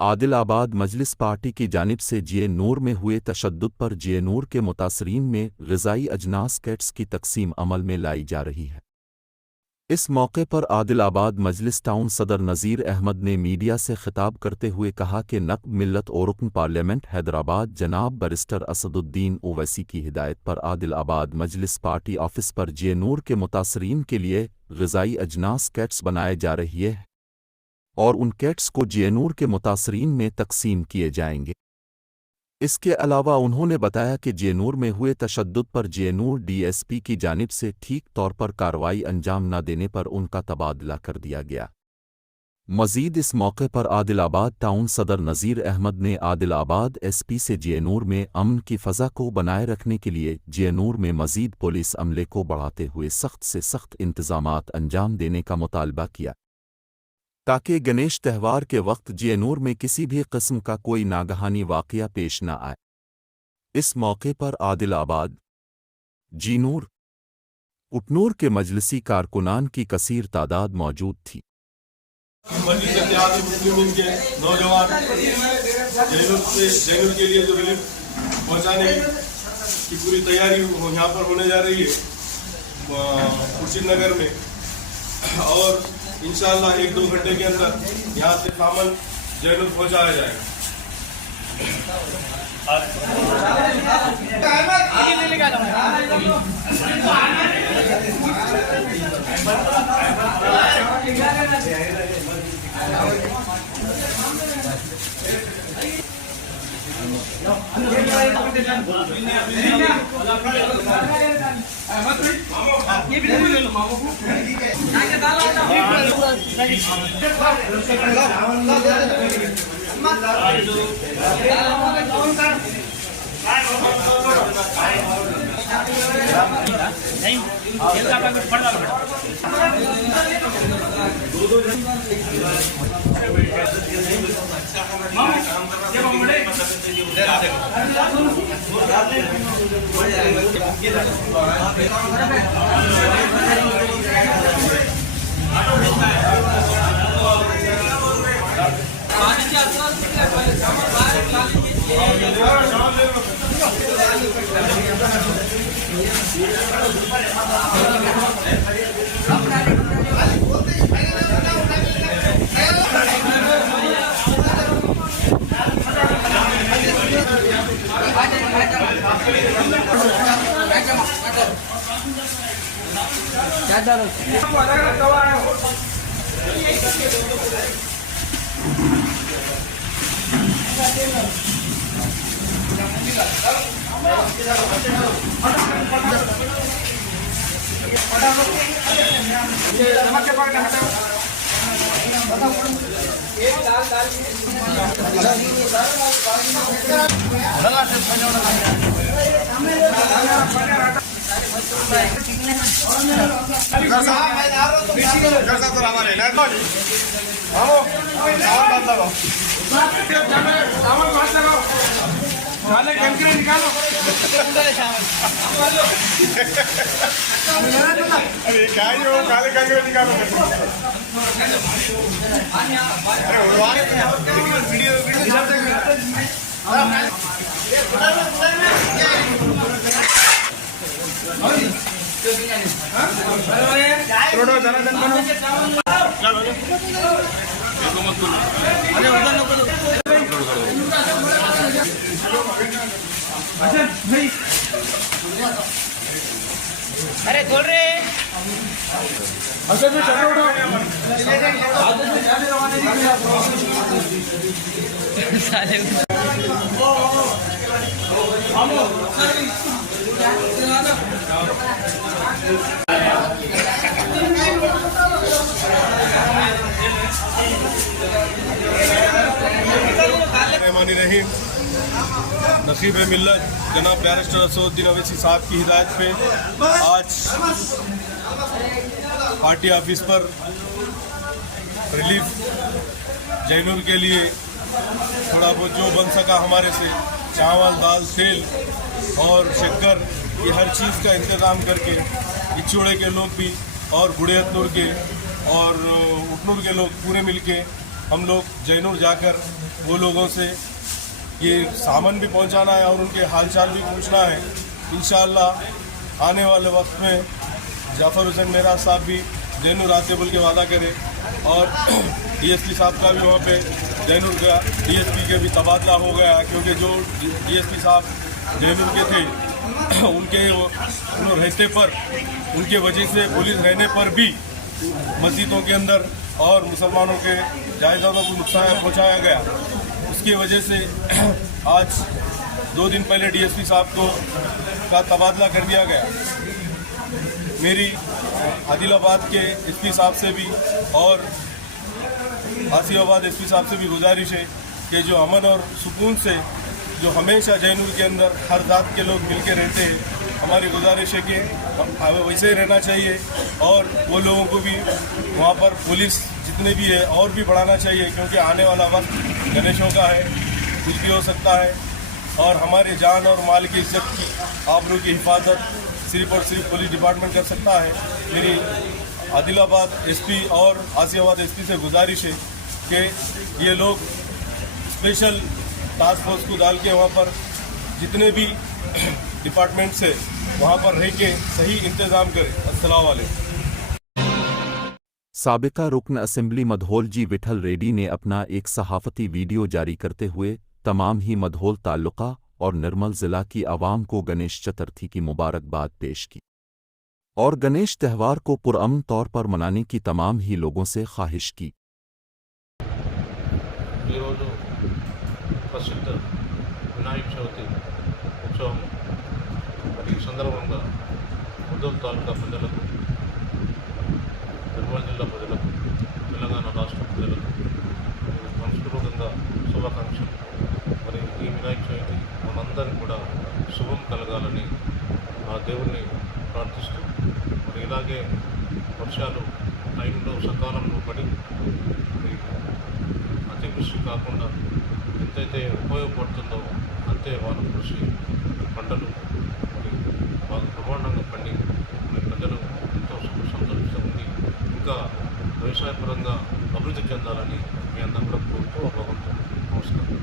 आदिलाबाद मजलिस party की जानिब से जे.नूर में हुए तशद्दुद पर जे.नूर के मुतासरीन में ग़िज़ाई अजनास किट्स की तक़सीम अमल में लाई जा रही है। इस मौके पर आदिलाबाद मजलिस टाउन सदर नज़ीर अहमद ने मीडिया से खिताब करते हुए कहा कि नक़्ब मिल्लत और रुकन पार्लियामेंट हैदराबाद जनाब बैरिस्टर असदुद्दीन ओवैसी की हिदायत पर आदिलाबाद मजलिस पार्टी ऑफिस पर जे.नूर के मुतासरीन के लिए ग़िज़ाई अजनास किट्स बनाए जा रही है और उन किट्स को जे.नूर के मुतासरीन में तक़सीम किए जाएंगे। इसके अलावा उन्होंने बताया कि जे.नूर में हुए तशद्दुद पर जे.नूर डीएसपी की जानिब से ठीक तौर पर कार्रवाई अंजाम न देने पर उनका तबादला कर दिया गया। मज़ीद इस मौके पर आदिलाबाद टाउन सदर नज़ीर अहमद ने आदिलाबाद एसपी से जे.नूर में अमन की फ़ज़ा को बनाए रखने के लिए जे.नूर में मज़ीद पुलिस अमले को बढ़ाते हुए सख्त से सख्त इंतज़ामात अंजाम देने का मुतालबा किया ताकि गणेश त्यौहार के वक्त जे.नूर में किसी भी किस्म का कोई नागहानी वाक़या पेश न आए। इस मौके पर आदिलाबाद, जे.नूर, उपनूर के मजलिसी कारकुनान की कसीर तादाद मौजूद थी। मुस्लिम के नौजवान जे.नूर के लिए जो रिलीफ पहुँचाने की पूरी तैयारी यहाँ पर होने जा रही है खुर्शीद नगर में, और इंशाअल्लाह 1-2 घंटे के अंदर यहाँ से सामान जे.नूर पहुँचाया जाएगा। काले कंकरे निकालो। अरे खोल रहे रहीम नसीब मिल्लत जनाब बैरिस्टर असदुद्दीन ओवैसी साहब की हिदायत पे आज पार्टी ऑफिस पर रिलीफ जे.नूर के लिए थोड़ा बहुत जो बन सका हमारे से चावल, दाल, तेल और शक्कर, ये हर चीज़ का इंतज़ाम करके इचूड़े के लोग भी और गुड़ेतनूर के और उपनूर के लोग पूरे मिलके हम लोग जैनूर जाकर वो लोगों से ये सामान भी पहुंचाना है और उनके हालचाल भी पूछना है। इंशाअल्लाह आने वाले वक्त में जाफ़र हुसैन मेहराज साहब भी जैनूर आते बोल के वादा करें और डीएसपी साहब का भी वहाँ पे जैनूर का डीएसपी के भी तबादला हो गया, क्योंकि जो डीएसपी साहब जैनूर के थे उनके रहते पर उनके वजह से पुलिस रहने पर भी मस्जिदों के अंदर और मुसलमानों के जायदादों को नुकसान पहुँचाया गया। उसकी वजह से आज 2 दिन पहले डीएसपी साहब का तबादला कर दिया गया। मेरी आदिलाबाद के एसपी साहब से भी और आसिफाबाद एसपी साहब से भी गुजारिश है कि जो अमन और सुकून से जो हमेशा जैनूर के अंदर हर जात के लोग मिलकर रहते हैं, हमारी गुजारिश है कि वैसे ही रहना चाहिए और वो लोगों को भी वहाँ पर पुलिस जितने भी है और भी बढ़ाना चाहिए, क्योंकि आने वाला वक्त गणेशों का है, कुछ भी हो सकता है और हमारे जान और माल की इज्जत की आबरू की हिफाजत सिर्फ और सिर्फ पुलिस डिपार्टमेंट कर सकता है। मेरी आदिलाबाद एसपी और आसिफाबाद एसपी से गुजारिश है कि ये लोग स्पेशल टास्क फोर्स को डाल के वहाँ पर जितने भी डिपार्टमेंट से वहाँ पर रह के सही इंतज़ाम करें। अस्सलाम वालेकुम। साबिका रुकन असेंबली मधोल जी विठल रेड्डी ने अपना एक सहाफ़ती वीडियो जारी करते हुए तमाम ही मधोल ताल्लुका और निर्मल ज़िला की आवाम को गणेश चतुर्थी की मुबारकबाद पेश की और गणेश त्यौहार को पुरअमन तौर पर मनाने की तमाम ही लोगों से ख्वाहिश की। ప్రసిద్ధ వినాయక చవితి ఉత్సవం ఈ సందర్భంగా ముదోల్ తాలూకా ప్రజలకు, నిర్మల్ జిల్లా ప్రజలకు, తెలంగాణ రాష్ట్ర ప్రజలకు మనస్ఫూర్తిగా శుభాకాంక్షలు. మరి ఈ వినాయక చవితి మనందరికీ కూడా శుభం కలగాలని ఆ దేవుణ్ణి ప్రార్థిస్తూ, మరి ఇలాగే వర్షాలు టైంలో సకాలంలో పడి అతివృష్టి కాకుండా ఎంతైతే ఉపయోగపడుతుందో అంతే వాళ్ళ కృషి పంటలు మరి బాగా బ్రహ్మాండంగా పండి ప్రజలు ఎంతో సంతోషంగా ఉండి ఇంకా వ్యవసాయపరంగా అభివృద్ధి చెందాలని మీ అందరూ కూడా కోరుతూ భగవంతుడు నమస్కారం.